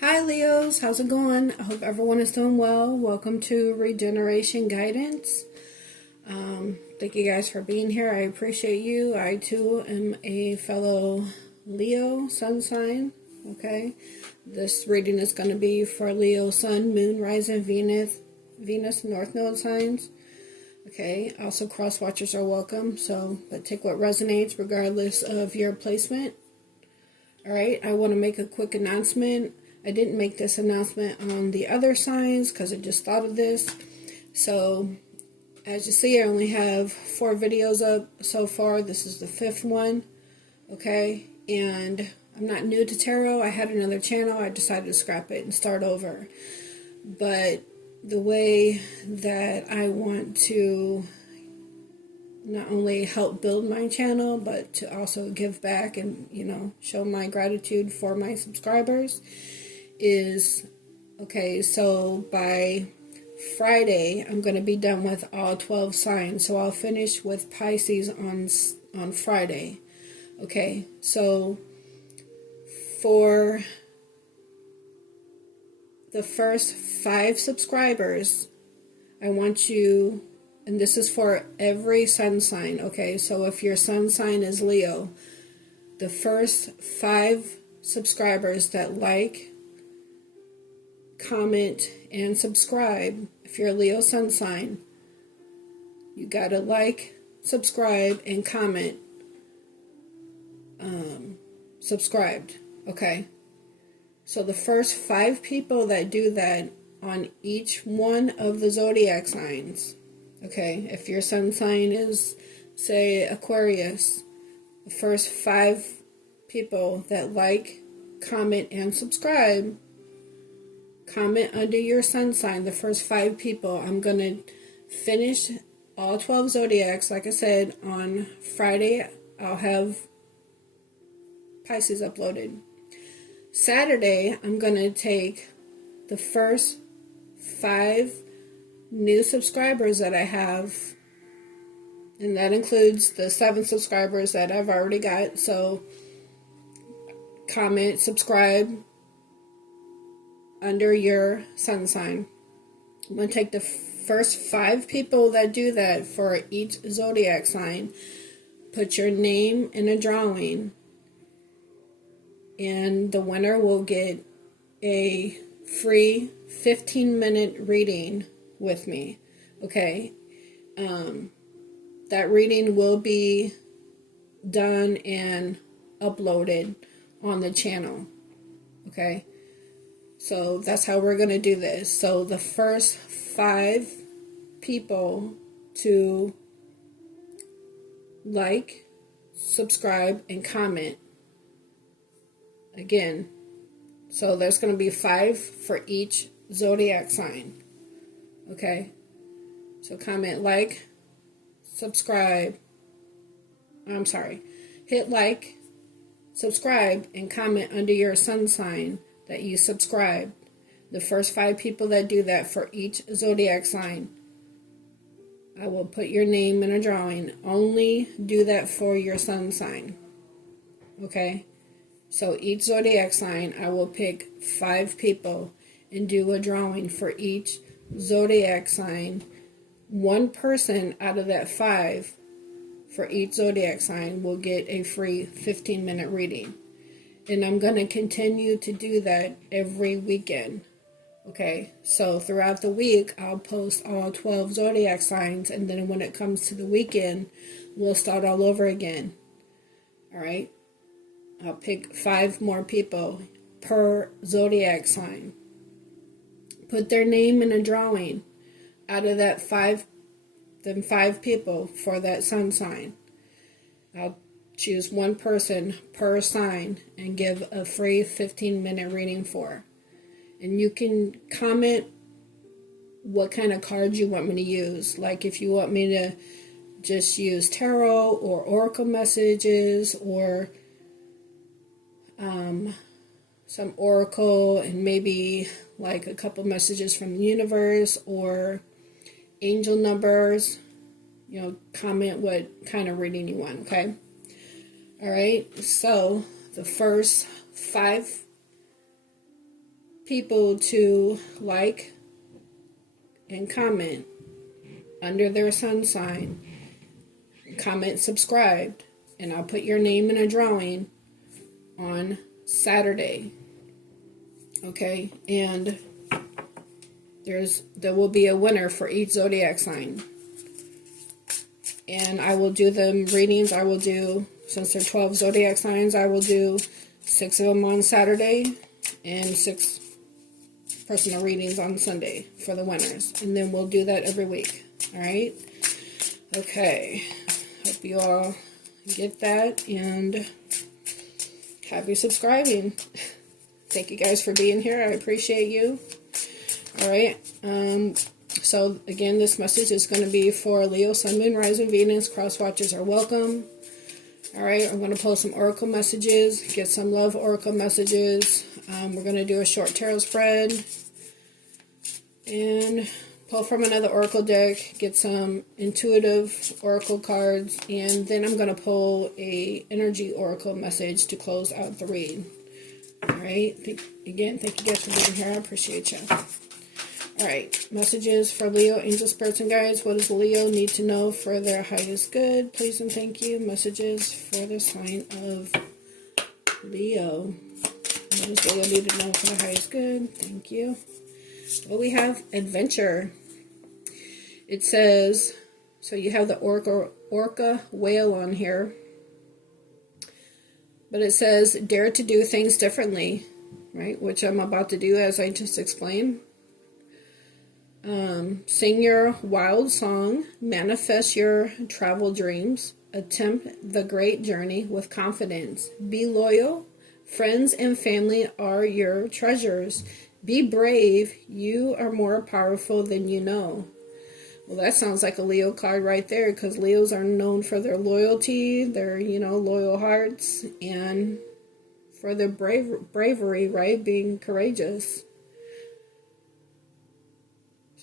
Hi Leos, how's it going? I hope everyone is doing well. Welcome to Regeneration Guidance. Thank you guys for being here. I appreciate you. I too am a fellow Leo sun sign. Okay, this reading is going to be for Leo Sun, Moon, Rising, Venus, North Node signs. Okay, also cross watchers are welcome. But take what resonates regardless of your placement. All right, I want to make a quick announcement. I didn't make this announcement on the other signs because I just thought of this. So, as you see, I only have 4 videos up so far. This is the 5th one. Okay, and I'm not new to tarot. I had another channel. I decided to scrap it and start over. But the way that I want to not only help build my channel, but to also give back and, show my gratitude for my subscribers is, okay, so by Friday, I'm going to be done with all 12 signs. So I'll finish with Pisces on Friday. Okay, so for the first 5 subscribers, I want you, and this is for every sun sign, okay? So if your sun sign is Leo, the first 5 subscribers that like, comment, and subscribe, if you're a Leo sun sign, you gotta like, subscribe, and comment subscribed, okay? So the first 5 people that do that on each one of the zodiac signs, okay, if your sun sign is, say, Aquarius, the first 5 people that like, comment, and subscribe, comment under your sun sign, the first 5 people. I'm going to finish all 12 zodiacs. Like I said, on Friday, I'll have Pisces uploaded. Saturday, I'm going to take the first 5 new subscribers that I have, and that includes the 7 subscribers that I've already got. So, comment, subscribe under your sun sign. I'm going to take the first 5 people that do that for each zodiac sign, put your name in a drawing, and the winner will get a free 15-minute reading with me. Okay, that reading will be done and uploaded on the channel. Okay, so that's how we're going to do this. So the first 5 people to like, subscribe, and comment. Again, so there's going to be 5 for each zodiac sign. Okay, so comment, like, subscribe. I'm sorry. Hit like, subscribe, and comment under your sun sign that you subscribed. The first 5 people that do that for each zodiac sign, I will put your name in a drawing. Only do that for your sun sign. Okay? So each zodiac sign, I will pick 5 people and do a drawing for each zodiac sign. 1 person out of that 5 for each zodiac sign will get a free 15-minute reading. And I'm going to continue to do that every weekend. Okay, so throughout the week, I'll post all 12 zodiac signs, and then when it comes to the weekend, we'll start all over again. All right, I'll pick 5 more people per zodiac sign. Put their name in a drawing out of that 5 people for that sun sign. I'll choose 1 person per sign and give a free 15-minute reading for. And you can comment what kind of cards you want me to use. Like if you want me to just use tarot or oracle messages or some oracle and maybe like a couple messages from the universe or angel numbers, comment what kind of reading you want, okay? All right, so the first 5 people to like and comment under their sun sign. Comment subscribed, and I'll put your name in a drawing on Saturday. Okay, and there will be a winner for each zodiac sign. And I will do them readings. I will do, since there are 12 zodiac signs, I will do 6 of them on Saturday and 6 personal readings on Sunday for the winners. And then we'll do that every week. Alright? Okay. Hope you all get that, and happy subscribing. Thank you guys for being here. I appreciate you. Alright. So again, this message is going to be for Leo, Sun, Moon, Rising, Venus. Cross watchers are welcome. Alright, I'm going to pull some oracle messages, get some love oracle messages. We're going to do a short tarot spread and pull from another oracle deck, get some intuitive oracle cards, and then I'm going to pull a energy oracle message to close out the read. Alright, again, thank you guys for being here. I appreciate you. Alright, messages for Leo, angel, spirits, and guides. What does Leo need to know for their highest good? Please and thank you. Messages for the sign of Leo. What does Leo need to know for the highest good? Thank you. Well, we have adventure. It says, so you have the orca whale on here. But it says, dare to do things differently, right? Which I'm about to do as I just explained. Sing your wild song, manifest your travel dreams, attempt the great journey with confidence. Be loyal. Friends and family are your treasures. Be brave. You are more powerful than you know. Well, that sounds like a Leo card right there, because Leos are known for their loyalty, their, loyal hearts, and for their bravery, right? Being courageous.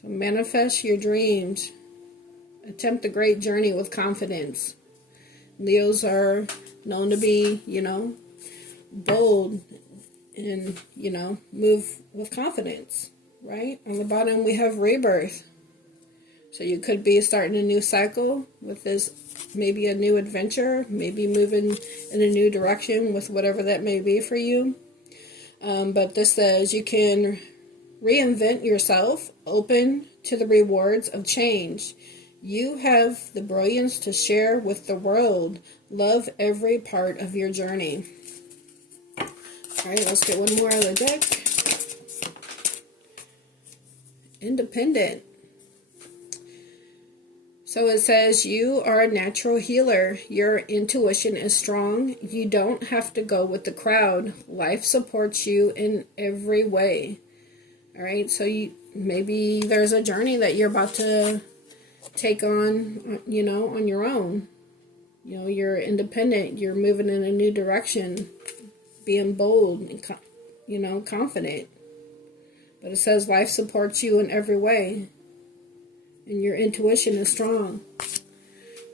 So manifest your dreams. Attempt the great journey with confidence. Leos are known to be, bold and, move with confidence, right? On the bottom, we have rebirth. So you could be starting a new cycle with this, maybe a new adventure, maybe moving in a new direction with whatever that may be for you. But this says you can reinvent yourself, open to the rewards of change. You have the brilliance to share with the world. Love every part of your journey. All right, let's get one more out of the deck. Independent. So it says you are a natural healer. Your intuition is strong. You don't have to go with the crowd. Life supports you in every way. All right, so maybe there's a journey that you're about to take on, on your own. You're independent. You're moving in a new direction, being bold and, confident. But it says life supports you in every way. And your intuition is strong,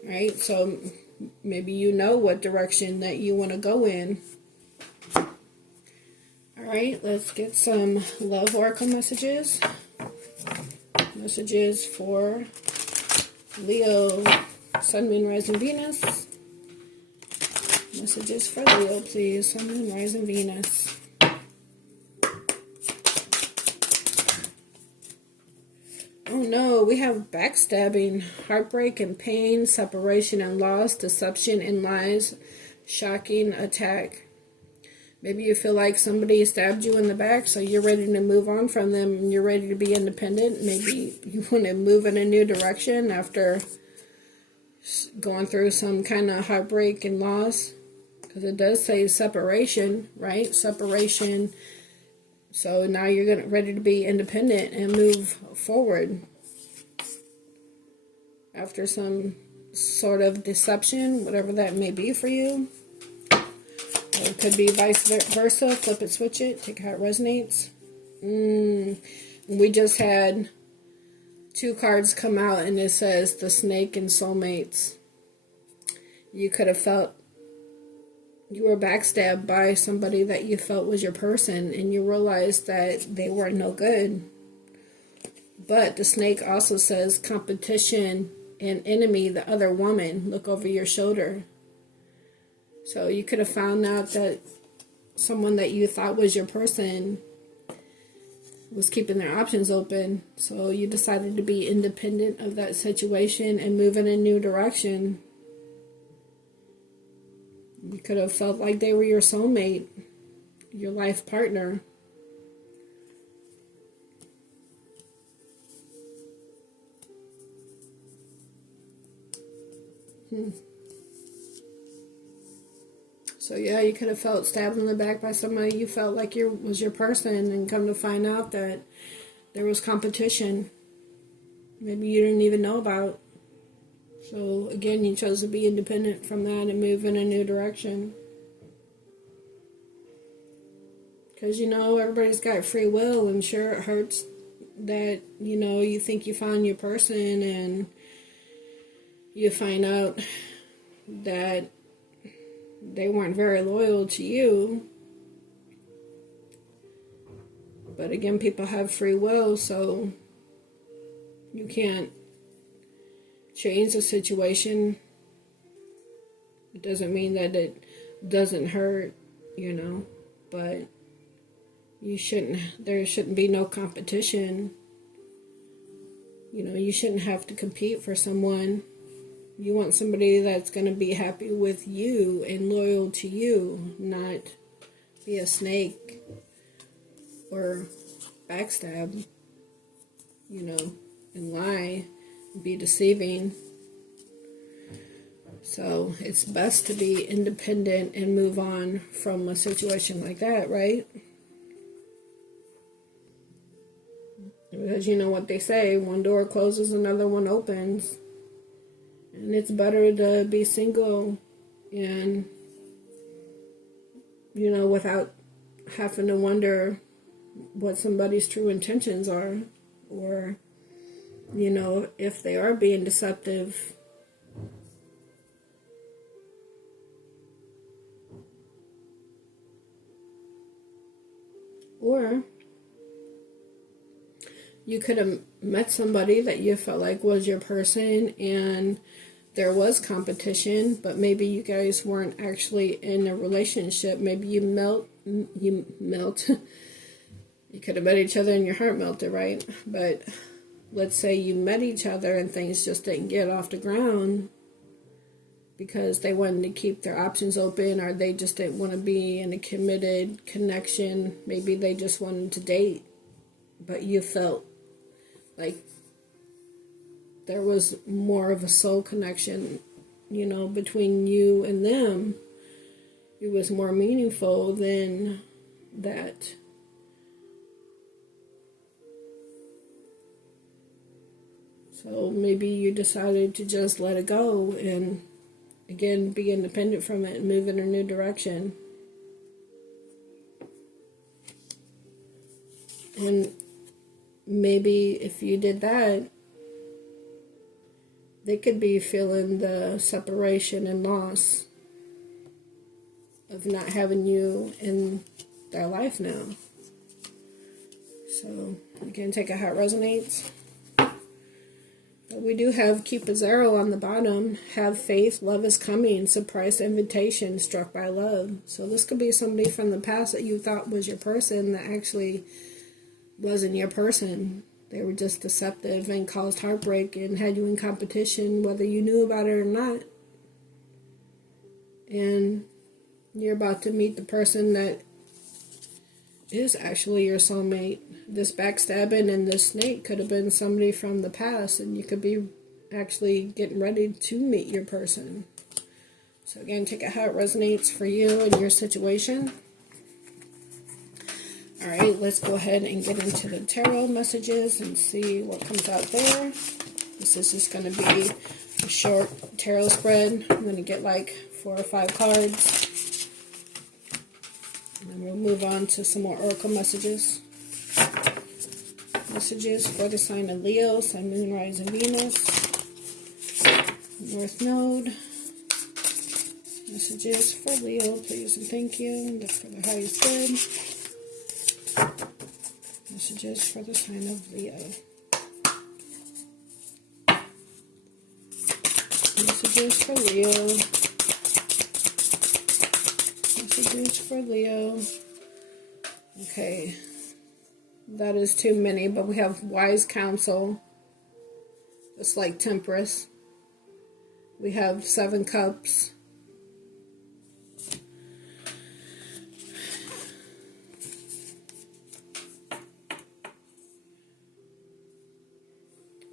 right? So maybe you know what direction that you want to go in. All right, let's get some love oracle messages. Messages for Leo, Sun, Moon, Rising, Venus. Messages for Leo, please. Sun, Moon, Rising, Venus. Oh no, we have backstabbing, heartbreak and pain, separation and loss, deception and lies, shocking attack. Maybe you feel like somebody stabbed you in the back, so you're ready to move on from them and you're ready to be independent. Maybe you want to move in a new direction after going through some kind of heartbreak and loss. Because it does say separation, right? Separation. So now you're ready to be independent and move forward after some sort of deception, whatever that may be for you. It could be vice versa. Flip it, switch it, take how it resonates. We just had 2 cards come out and it says the snake and soulmates. You could have felt you were backstabbed by somebody that you felt was your person, and you realized that they weren't no good. But the snake also says competition and enemy, the other woman, look over your shoulder. So you could have found out that someone that you thought was your person was keeping their options open. So you decided to be independent of that situation and move in a new direction. You could have felt like they were your soulmate, your life partner. So yeah, you could have felt stabbed in the back by somebody you felt like was your person, and come to find out that there was competition. Maybe you didn't even know about. So again, you chose to be independent from that and move in a new direction. Because, everybody's got free will, and sure, it hurts that, you think you found your person and you find out that they weren't very loyal to you. But again, people have free will, so you can't change the situation. It doesn't mean that it doesn't hurt, but there shouldn't be no competition. You shouldn't have to compete for someone. You want somebody that's going to be happy with you and loyal to you, not be a snake or backstab, and lie, and be deceiving. So it's best to be independent and move on from a situation like that, right? Because you know what they say, one door closes, another one opens. And it's better to be single and, without having to wonder what somebody's true intentions are, or, if they are being deceptive. Or you could have met somebody that you felt like was your person, and there was competition, but maybe you guys weren't actually in a relationship. Maybe you melt. You could have met each other and your heart melted, right? But let's say you met each other and things just didn't get off the ground because they wanted to keep their options open, or they just didn't want to be in a committed connection. Maybe they just wanted to date, but you felt like there was more of a soul connection, between you and them. It was more meaningful than that. So maybe you decided to just let it go and, again, be independent from it and move in a new direction. And maybe if you did that, they could be feeling the separation and loss of not having you in their life now. So, again, take it how it resonates. But we do have keep a 0 on the bottom. Have faith, love is coming, surprise invitation, struck by love. So this could be somebody from the past that you thought was your person that actually wasn't your person. They were just deceptive and caused heartbreak and had you in competition, whether you knew about it or not. And you're about to meet the person that is actually your soulmate. This backstabbing and this snake could have been somebody from the past, and you could be actually getting ready to meet your person. So again, take it how it resonates for you and your situation. Alright, let's go ahead and get into the tarot messages and see what comes out there. This is just going to be a short tarot spread. I'm going to get like 4 or 5 cards. And then we'll move on to some more oracle messages. Messages for the sign of Leo, Sun, Moon, Rising, Venus, North Node, Messages for Leo, please and thank you. For the highest good. Messages for the sign of Leo. Messages for Leo. Messages for Leo. Okay. That is too many, but we have wise counsel. Just like Temperance. We have 7 cups.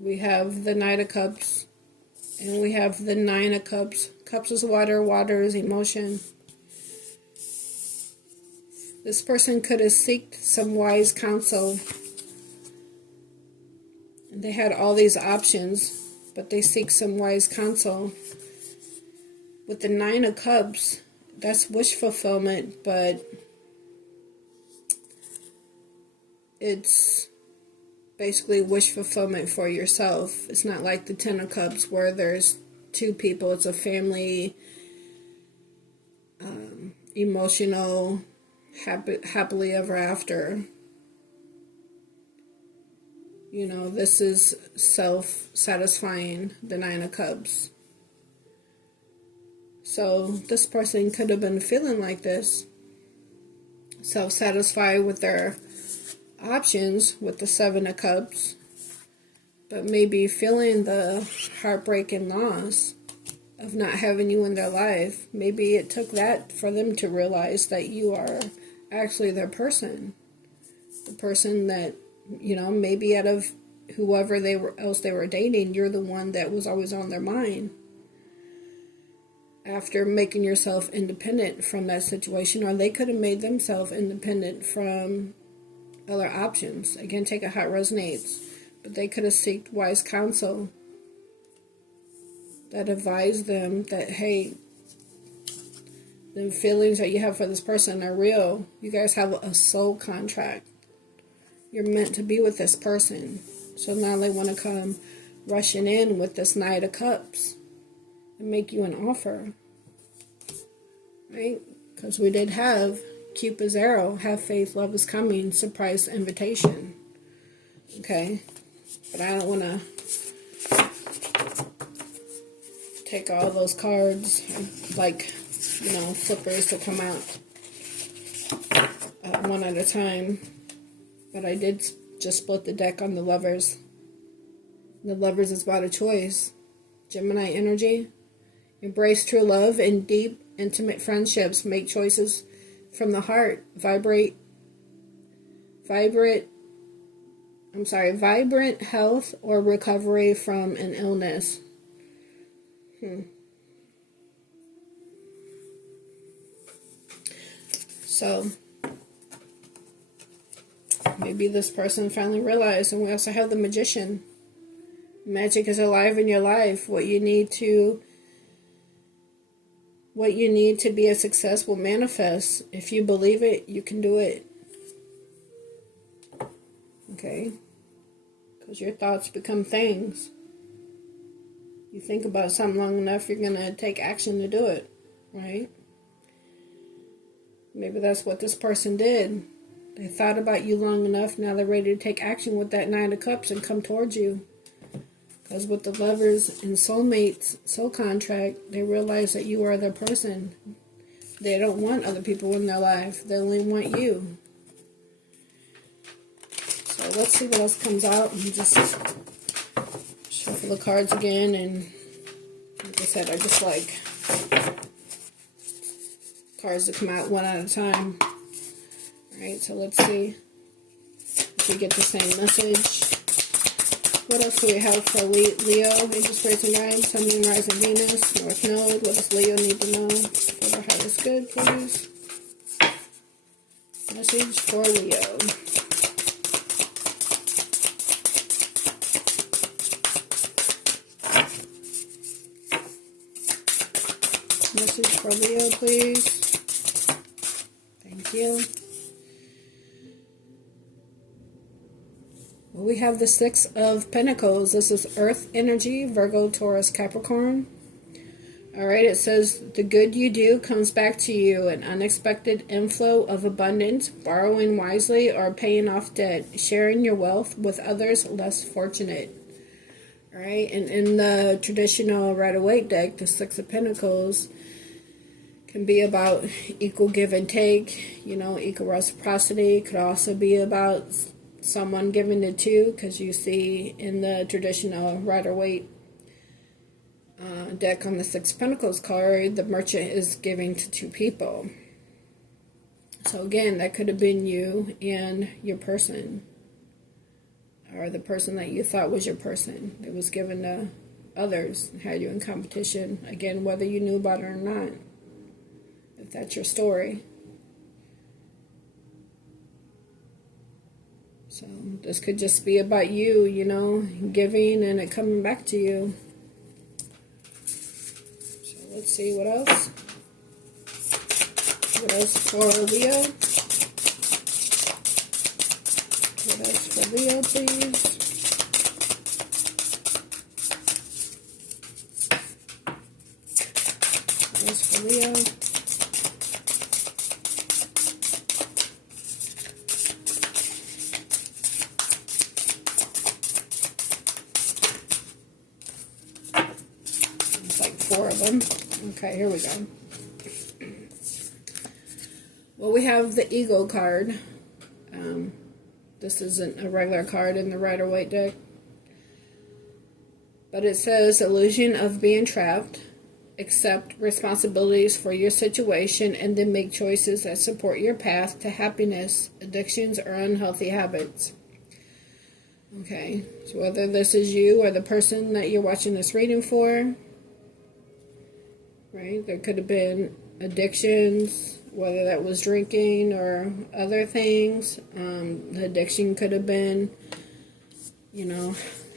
We have the Knight of Cups. And we have the 9 of Cups. Cups is water. Water is emotion. This person could have sought some wise counsel. And they had all these options, but they seek some wise counsel. With the 9 of Cups, that's wish fulfillment, but it's basically wish fulfillment for yourself. It's not like the 10 of Cups where there's 2 people. It's a family, emotional, happily ever after. You know, this is self-satisfying, the 9 of Cups. So this person could have been feeling like this. Self-satisfied with their options with the 7 of Cups. But maybe feeling the heartbreak and loss of not having you in their life. Maybe it took that for them to realize that you are actually their person. The person that, you know, maybe out of whoever else they were dating, you're the one that was always on their mind. After making yourself independent from that situation, or they could have made themselves independent from other options. Again, take a hot resonates. But they could have sought wise counsel that advised them that, hey, the feelings that you have for this person are real. You guys have a soul contract. You're meant to be with this person. So now they want to come rushing in with this Knight of Cups and make you an offer. Right? Because we did have Cupid's arrow. Have faith, love is coming. Surprise invitation. Okay? But I don't want to take all those cards. I'd like, you know, flippers to come out one at a time. But I did just split the deck on the Lovers. The Lovers is about a choice. Gemini energy. Embrace true love and deep, intimate friendships. Make choices from the heart. Vibrant health or recovery from an illness. So, maybe this person finally realized, and we also have the Magician. Magic is alive in your life. What you need to be a success will manifest. If you believe it, you can do it. Okay? Because your thoughts become things. You think about something long enough, you're going to take action to do it. Right? Maybe that's what this person did. They thought about you long enough, now they're ready to take action with that 9 of Cups and come towards you. Because with the Lovers and soulmates, soul contract, they realize that you are their person. They don't want other people in their life. They only want you. So let's see what else comes out. And just shuffle the cards again. And like I said, I just like cards to come out one at a time. Alright, so let's see if we get the same message. What else do we have for Leo? Angel Spirits and Guides, Sun, Moon, Rising, Venus, North Node. What does Leo need to know for the highest good, please? Message for Leo. Message for Leo, please. Thank you. We have the 6 of Pentacles. This is Earth energy, Virgo, Taurus, Capricorn. Alright, it says, the good you do comes back to you, an unexpected inflow of abundance, borrowing wisely or paying off debt, sharing your wealth with others less fortunate. Alright, and in the traditional Rider-Waite deck, the Six of Pentacles can be about equal give and take, equal reciprocity. Could also be about someone giving to two, because you see in the traditional Rider-Waite deck on the Six of Pentacles card, the merchant is giving to two people. So again, that could have been you and your person, or the person that you thought was your person that was given to others, had you in competition, again, whether you knew about it or not, if that's your story. So this could just be about you, giving and it coming back to you. So let's see what else. What else for Leo? What else for Leo, please? What else for Leo? It's like 4 of them. Okay, here we go. Well, we have the Ego card. This isn't a regular card in the Rider-Waite deck. But it says, illusion of being trapped. Accept responsibilities for your situation and then make choices that support your path to happiness, addictions, or unhealthy habits. Okay, so whether this is you or the person that you're watching this reading for, right? There could have been addictions, whether that was drinking or other things. The addiction could have been,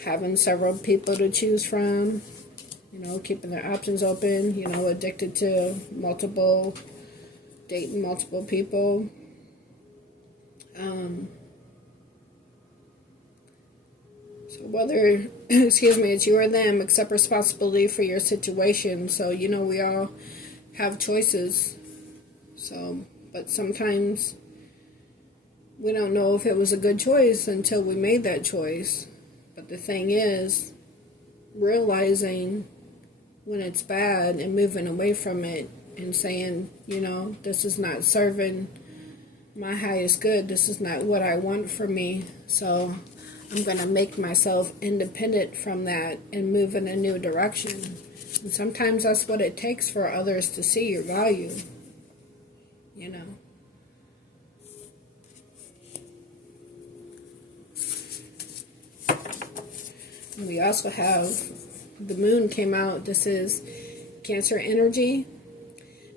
having several people to choose from, keeping their options open, addicted to dating multiple people. So whether, it's you or them, accept responsibility for your situation. So, we all have choices. So, but sometimes we don't know if it was a good choice until we made that choice. But the thing is, realizing when it's bad and moving away from it and saying, this is not serving my highest good. This is not what I want for me. So I'm going to make myself independent from that and move in a new direction. And sometimes that's what it takes for others to see your value. And we also have the moon came out. This is Cancer energy.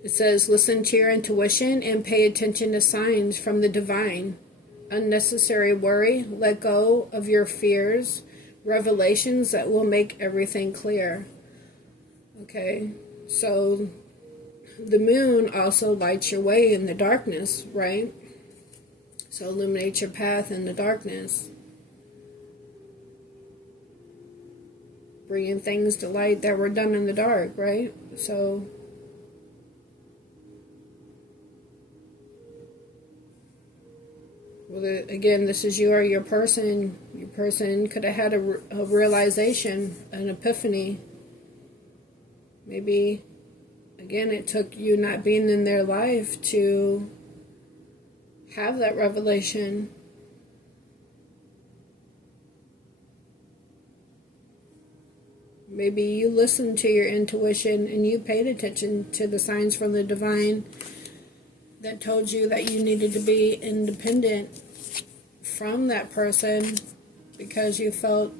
It says, listen to your intuition and pay attention to signs from the divine. Unnecessary worry, let go of your fears, revelations that will make everything clear. Okay, so the moon also lights your way in the darkness, right? So illuminate your path in the darkness. Bringing things to light that were done in the dark, right? So again, this is you or your person. Your person could have had a realization, an epiphany. Maybe, again, it took you not being in their life to have that revelation. Maybe you listened to your intuition and you paid attention to the signs from the divine that told you that you needed to be independent from that person because you felt,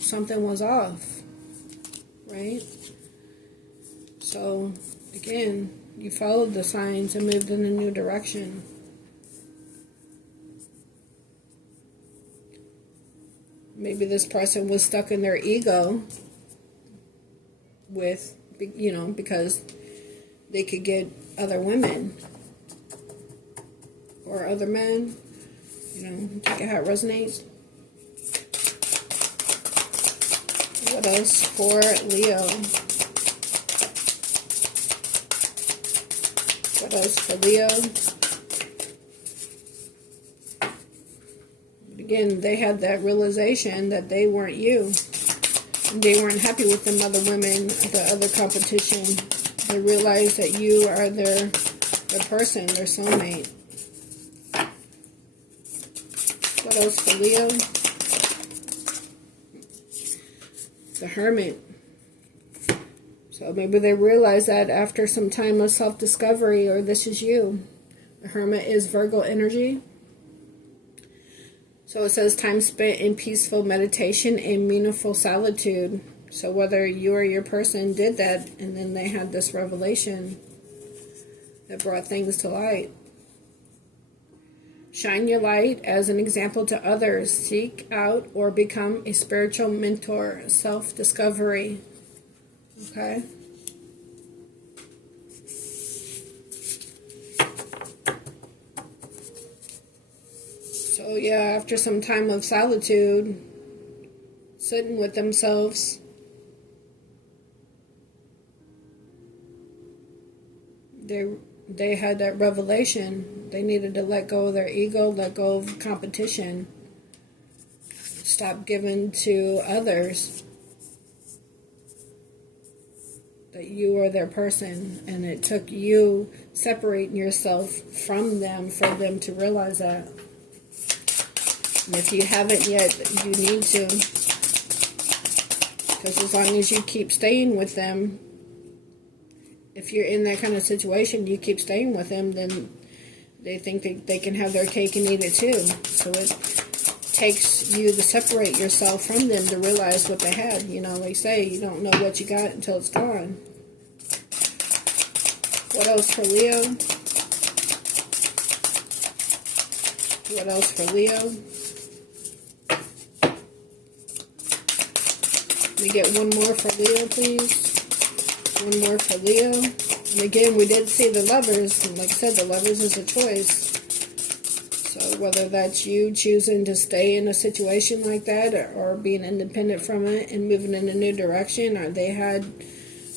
something was off, right? So, again, you followed the signs and moved in a new direction. Maybe this person was stuck in their ego because they could get other women or other men. Take it how it resonates. What else for Leo? What else for Leo? Again, they had that realization that they weren't you. And they weren't happy with them other women, the other competition. They realized that you are their person, their soulmate. What else for Leo? The Hermit. So maybe they realize that after some time of self-discovery, or this is you. The Hermit is Virgo energy. So it says time spent in peaceful meditation and meaningful solitude. So whether you or your person did that, and then they had this revelation that brought things to light. Shine your light as an example to others. Seek out or become a spiritual mentor. Self-discovery. Okay? So yeah, after some time of solitude, sitting with themselves, they had that revelation. They needed to let go of their ego, let go of competition, stop giving to others, that you are their person, and it took you separating yourself from them for them to realize that. And if you haven't yet, you need to, because as long as you keep staying with them, if you're in that kind of situation, you keep staying with them, then they think that they can have their cake and eat it too. So it takes you to separate yourself from them to realize what they had. You know, they say you don't know what you got until it's gone. What else for Leo? What else for Leo? Let me get one more for Leo, please. One more for Leo. And again, we did see the Lovers. And like I said, the Lovers is a choice. So whether that's you choosing to stay in a situation like that, or being independent from it and moving in a new direction, or they had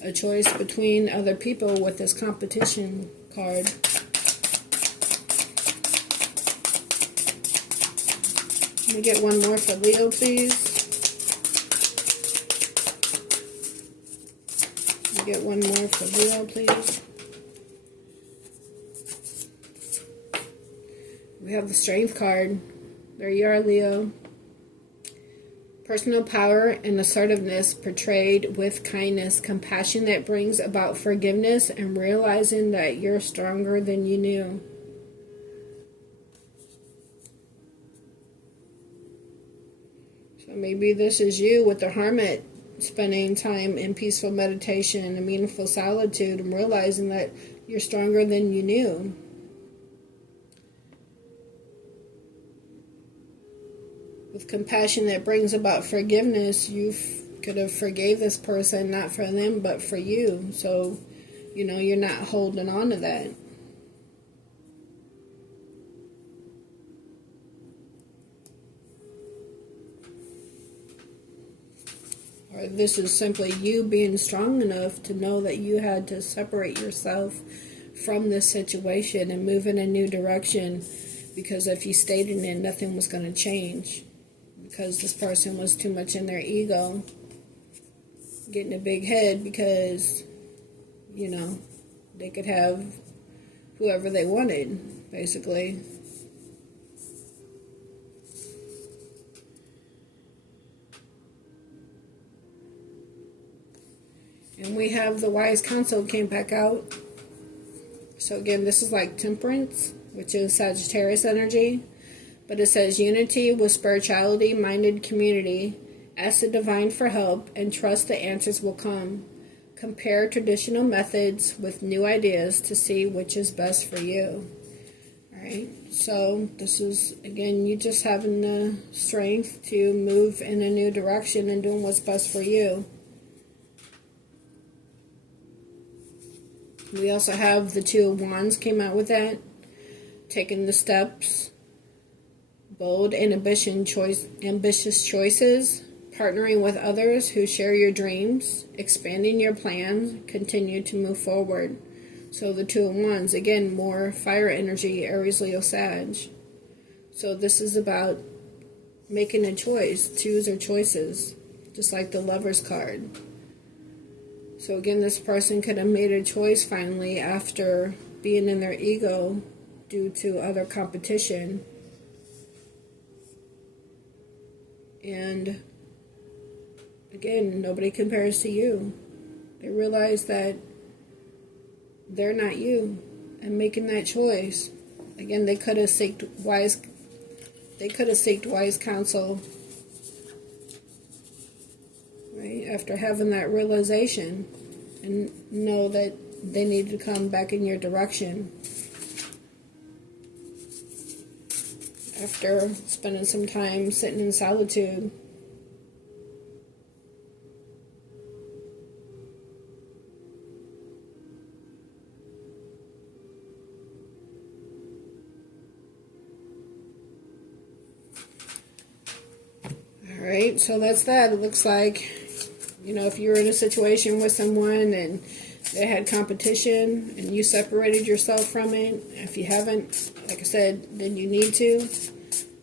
a choice between other people with this competition card. Let me get one more for Leo, please. Get one more for Leo, please. We have the Strength card. There you are, Leo. Personal power and assertiveness portrayed with kindness. Compassion that brings about forgiveness and realizing that you're stronger than you knew. So maybe this is you with the Hermit, spending time in peaceful meditation and a meaningful solitude and realizing that you're stronger than you knew. With compassion that brings about forgiveness, you could have forgave this person, not for them, but for you. So, you know, you're not holding on to that. Or this is simply you being strong enough to know that you had to separate yourself from this situation and move in a new direction, because if you stayed in it, nothing was going to change, because this person was too much in their ego, getting a big head, because, you know, they could have whoever they wanted, basically. And we have the Wise Counsel came back out. So again, this is like Temperance, which is Sagittarius energy. But it says unity with spirituality-minded community. Ask the divine for help and trust the answers will come. Compare traditional methods with new ideas to see which is best for you. Alright, so this is, again, you just having the strength to move in a new direction and doing what's best for you. We also have the Two of Wands came out with that. Taking the steps. Bold and ambitious choices. Partnering with others who share your dreams. Expanding your plans. Continue to move forward. So the Two of Wands, again, more fire energy, Aries, Leo, Sag. So this is about making a choice, choose or choices, just like the Lover's card. So again, this person could have made a choice finally after being in their ego due to other competition. And again, nobody compares to you. They realize that they're not you, and making that choice. Again, they could have sought wise counsel, right? After having that realization and know that they need to come back in your direction. After spending some time sitting in solitude. Alright, so that's that. It looks like, if you're in a situation with someone and they had competition and you separated yourself from it, if you haven't, like I said, then you need to.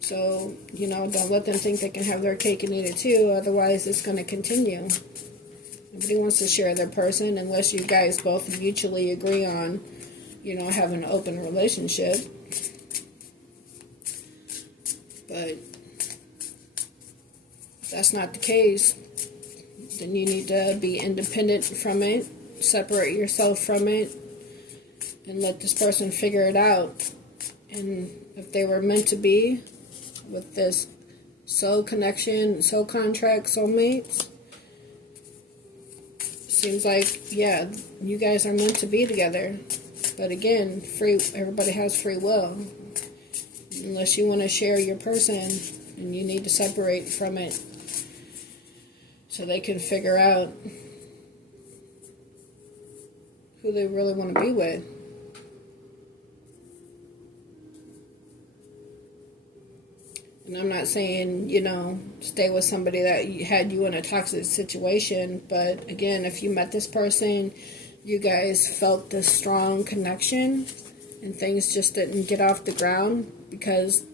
So, don't let them think they can have their cake and eat it too, otherwise it's going to continue. Nobody wants to share their person unless you guys both mutually agree on, having an open relationship. But if that's not the case, then you need to be independent from it, separate yourself from it, and let this person figure it out. And if they were meant to be with this soul connection, soul contract, soulmates, seems like, yeah, you guys are meant to be together. But again, everybody has free will. Unless you want to share your person, and you need to separate from it so they can figure out who they really want to be with. And I'm not saying, stay with somebody that had you in a toxic situation. But again, if you met this person, you guys felt this strong connection, and things just didn't get off the ground because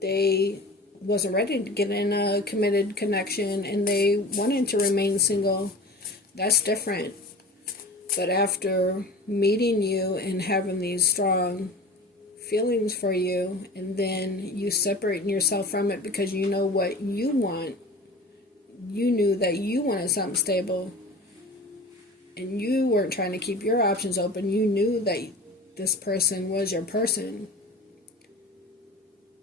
they wasn't ready to get in a committed connection and they wanted to remain single, that's different. But after meeting you and having these strong feelings for you, and then you separating yourself from it because you know what you want, you knew that you wanted something stable, and you weren't trying to keep your options open. You knew that this person was your person,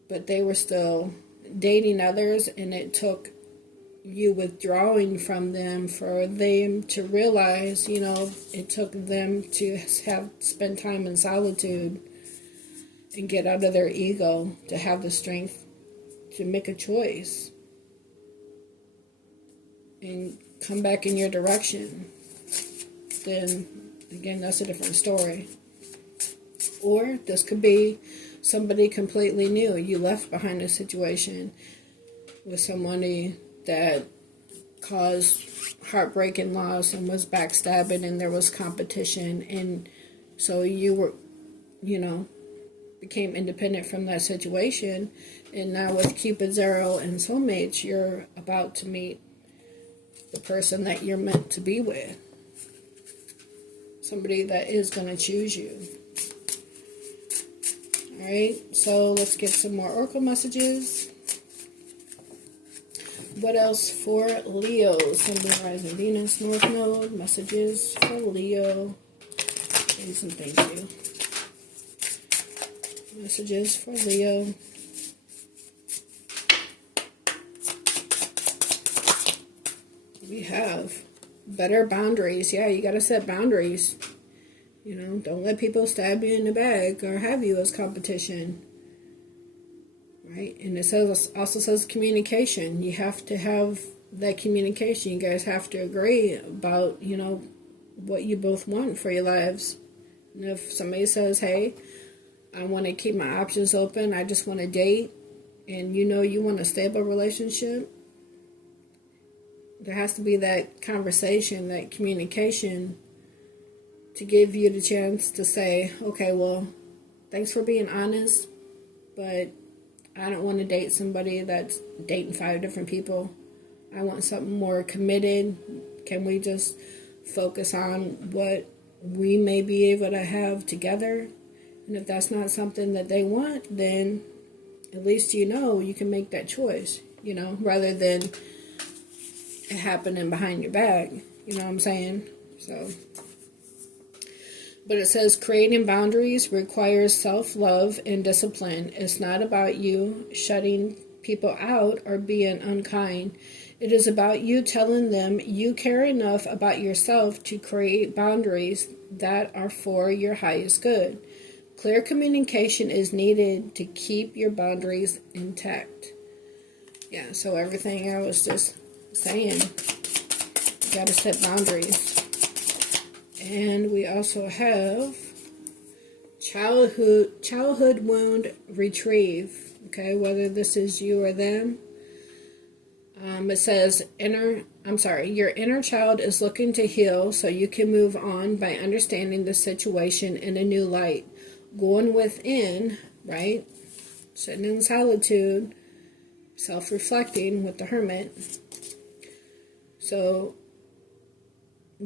but they were still dating others, and it took you withdrawing from them for them to realize, it took them to spend time in solitude and get out of their ego to have the strength to make a choice and come back in your direction. Then again, that's a different story. Or this could be somebody completely new. You left behind a situation with somebody that caused heartbreak and loss and was backstabbing, and there was competition, and so you were, became independent from that situation. And now with Cupid, Zero, and Soulmates, you're about to meet the person that you're meant to be with. Somebody that is going to choose you. Alright, so let's get some more oracle messages. What else for Leo? Sun, Moon, Rising, Venus, North Node. Messages for Leo. Please and thank you. Messages for Leo. We have better boundaries. Yeah, you got to set boundaries. Don't let people stab you in the back or have you as competition. Right? And it also says communication. You have to have that communication. You guys have to agree about, what you both want for your lives. And if somebody says, hey, I want to keep my options open, I just want to date, and you want a stable relationship, there has to be that conversation, that communication, to give you the chance to say, okay, well, thanks for being honest, but I don't want to date somebody that's dating 5 different people. I want something more committed. Can we just focus on what we may be able to have together? And if that's not something that they want, then at least you know you can make that choice, rather than it happening behind your back. You know what I'm saying? So, but it says creating boundaries requires self-love and discipline. It's not about you shutting people out or being unkind. It is about you telling them you care enough about yourself to create boundaries that are for your highest good. Clear communication is needed to keep your boundaries intact. Yeah, so everything I was just saying, you got to set boundaries. And we also have childhood wound retrieve. Okay, whether this is you or them. It says your inner child is looking to heal so you can move on by understanding the situation in a new light. Going within, right? Sitting in solitude, self-reflecting with the hermit. So,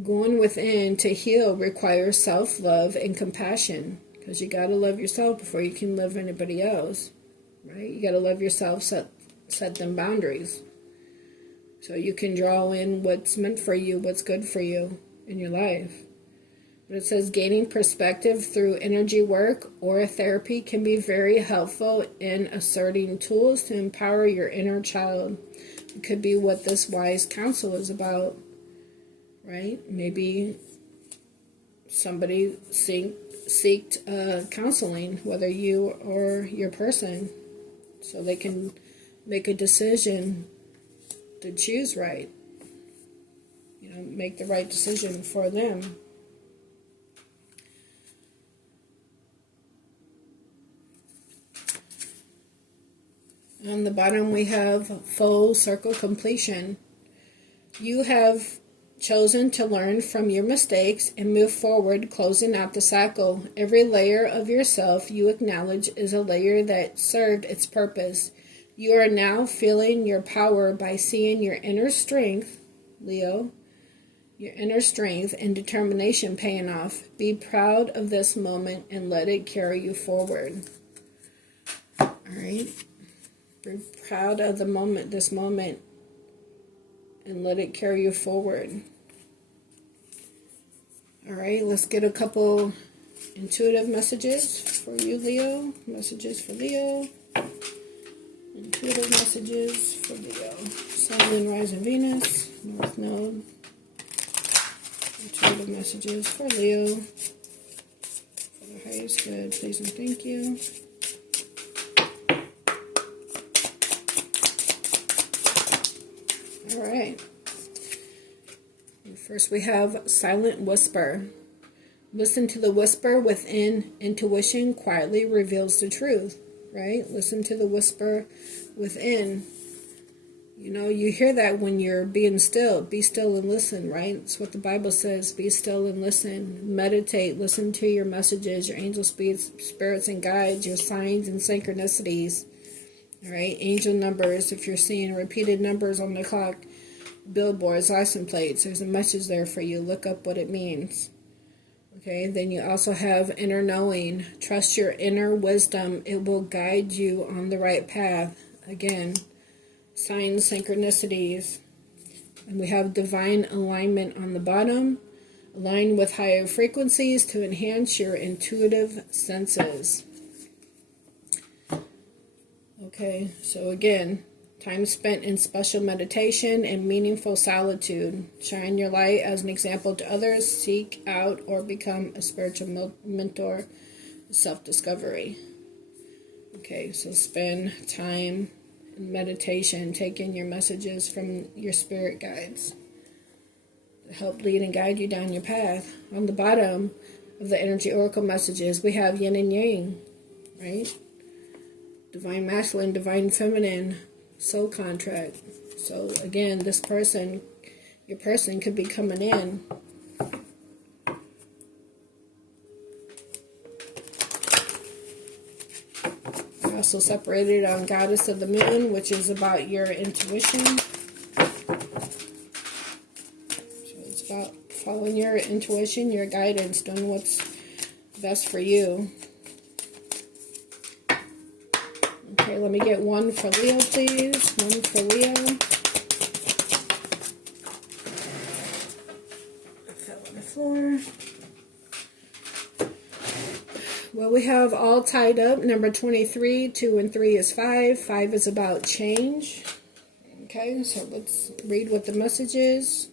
going within to heal requires self-love and compassion, because you got to love yourself before you can love anybody else, right? You got to love yourself, set them boundaries, so you can draw in what's meant for you, what's good for you in your life. But it says gaining perspective through energy work or therapy can be very helpful in asserting tools to empower your inner child. It could be what this wise counsel is about, right? Maybe somebody seeked counseling, whether you or your person, so they can make a decision to choose right. Make the right decision for them. On the bottom we have full circle completion. You have chosen to learn from your mistakes and move forward, closing out the cycle. Every layer of yourself you acknowledge is a layer that served its purpose. You are now feeling your power by seeing your inner strength, Leo, your inner strength and determination paying off. Be proud of this moment and let it carry you forward. All right. Be proud of this moment, and let it carry you forward. All right, let's get a couple intuitive messages for you, Leo. Messages for Leo. Intuitive messages for Leo. Sun, Moon, Rising, Venus. North Node. Intuitive messages for Leo. For the highest good, please and thank you. All right. First we have silent whisper. Listen to the whisper within. Intuition quietly reveals the truth, right? Listen to the whisper within. You hear that when you're being still. Be still and listen, right? It's what the Bible says. Be still and listen. Meditate. Listen to your messages, your angel spirits and guides, your signs and synchronicities. All right? Angel numbers. If you're seeing repeated numbers on the clock, billboards, license plates, there's a message there for you. Look up what it means. Okay? Then you also have inner knowing. Trust your inner wisdom. It will guide you on the right path. Again, signs, synchronicities. And we have divine alignment on the bottom. Align with higher frequencies to enhance your intuitive senses. Okay, so again, time spent in special meditation and meaningful solitude. Shine your light as an example to others. Seek out or become a spiritual mentor. Self-discovery. Okay, so spend time meditation, take in your messages from your spirit guides to help lead and guide you down your path. On the bottom of the energy oracle messages, we have yin and yang, right? Divine masculine, divine feminine, soul contract. So again, your person could be coming in also separated on Goddess of the Moon, which is about your intuition. So it's about following your intuition, your guidance, doing what's best for you. Okay, let me get one for Leo, please. One for Leo. It fell on the floor. Well, we have all tied up. Number 23, 2 and 3 is 5. 5 is about change. Okay, so let's read what the message is.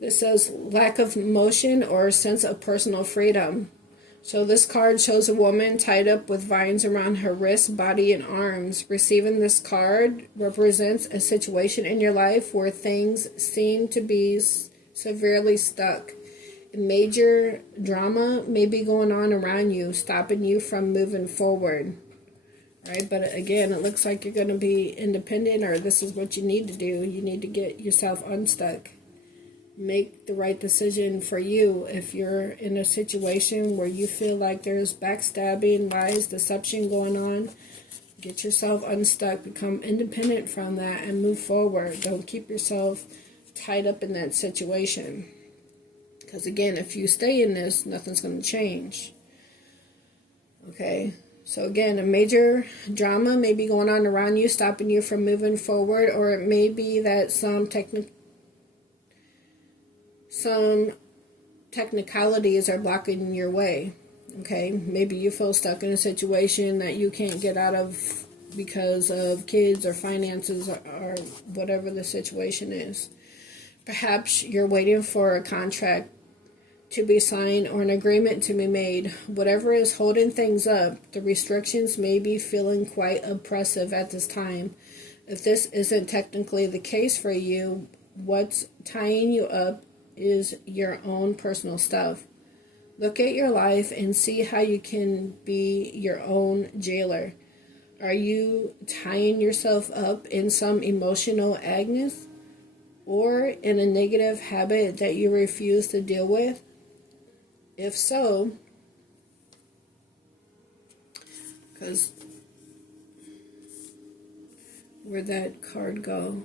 This says lack of motion or sense of personal freedom. So this card shows a woman tied up with vines around her wrists, body, and arms. Receiving this card represents a situation in your life where things seem to be severely stuck. Major drama may be going on around you, stopping you from moving forward. Right? But again, it looks like you're going to be independent, or this is what you need to do. You need to get yourself unstuck. Make the right decision for you. If you're in a situation where you feel like there's backstabbing, lies, deception going on, get yourself unstuck, become independent from that, and move forward. Don't keep yourself tied up in that situation. Because again, if you stay in this, nothing's going to change. Okay, so again, a major drama may be going on around you, stopping you from moving forward, or it may be that some technicalities are blocking your way. Okay, maybe you feel stuck in a situation that you can't get out of because of kids or finances or whatever the situation is. Perhaps you're waiting for a contract to be signed or an agreement to be made. Whatever is holding things up, the restrictions may be feeling quite oppressive at this time. If this isn't technically the case for you, what's tying you up is your own personal stuff. Look at your life and see how you can be your own jailer. Are you tying yourself up in some emotional agony or in a negative habit that you refuse to deal with? If so, because where'd that card go?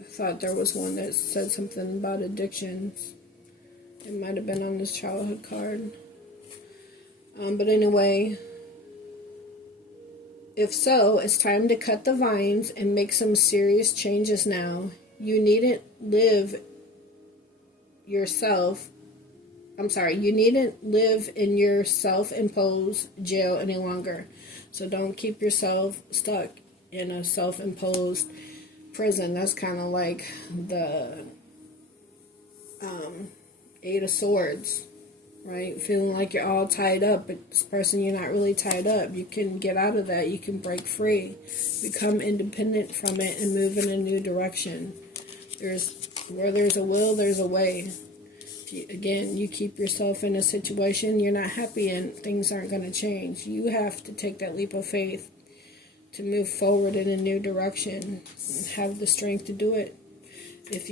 I thought there was one that said something about addictions. It might have been on this childhood card. But anyway, if so, it's time to cut the vines and make some serious changes now. You needn't live in your self-imposed jail any longer. So don't keep yourself stuck in a self-imposed prison. That's kind of like the Eight of Swords, right? Feeling like you're all tied up, but this person, you're not really tied up. You can get out of that. You can break free, become independent from it, and move in a new direction. Where there's a will, there's a way. Again, you keep yourself in a situation you're not happy in, things aren't going to change. You have to take that leap of faith to move forward in a new direction and have the strength to do it. If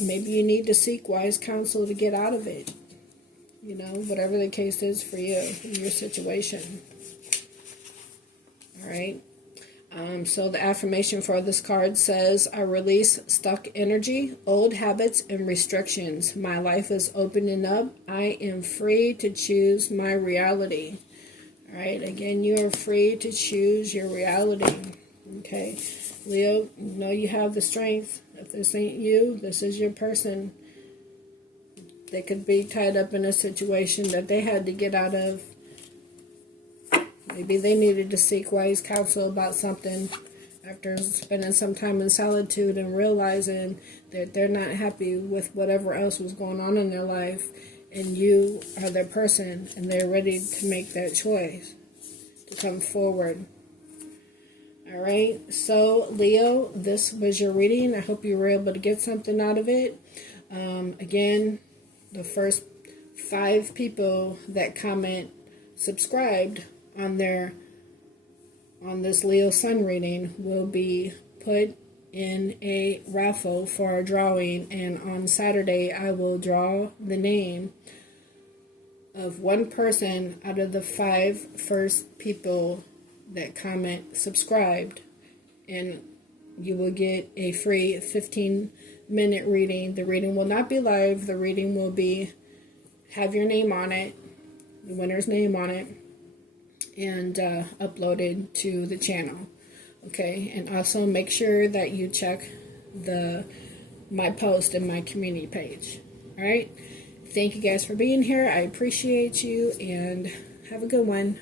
maybe you need to seek wise counsel to get out of it. Whatever the case is for you, in your situation. All right. So the affirmation for this card says, I release stuck energy, old habits, and restrictions. My life is opening up. I am free to choose my reality. All right, again, you are free to choose your reality. Okay, Leo, you have the strength. If this ain't you, this is your person. They could be tied up in a situation that they had to get out of. Maybe they needed to seek wise counsel about something after spending some time in solitude and realizing that they're not happy with whatever else was going on in their life, and you are their person, and they're ready to make that choice to come forward. All right, so Leo, this was your reading. I hope you were able to get something out of it. Again, the first 5 people that comment subscribed on this Leo Sun reading will be put in a raffle for a drawing, and on Saturday I will draw the name of one person out of the 5 first people that comment subscribed, and you will get a free 15-minute reading. The reading will not be live. The reading will be, have your name on it, the winner's name on it, and uploaded to the channel. Okay, and also make sure that you check my post and my community page. All right, thank you guys for being here. I appreciate you, and have a good one.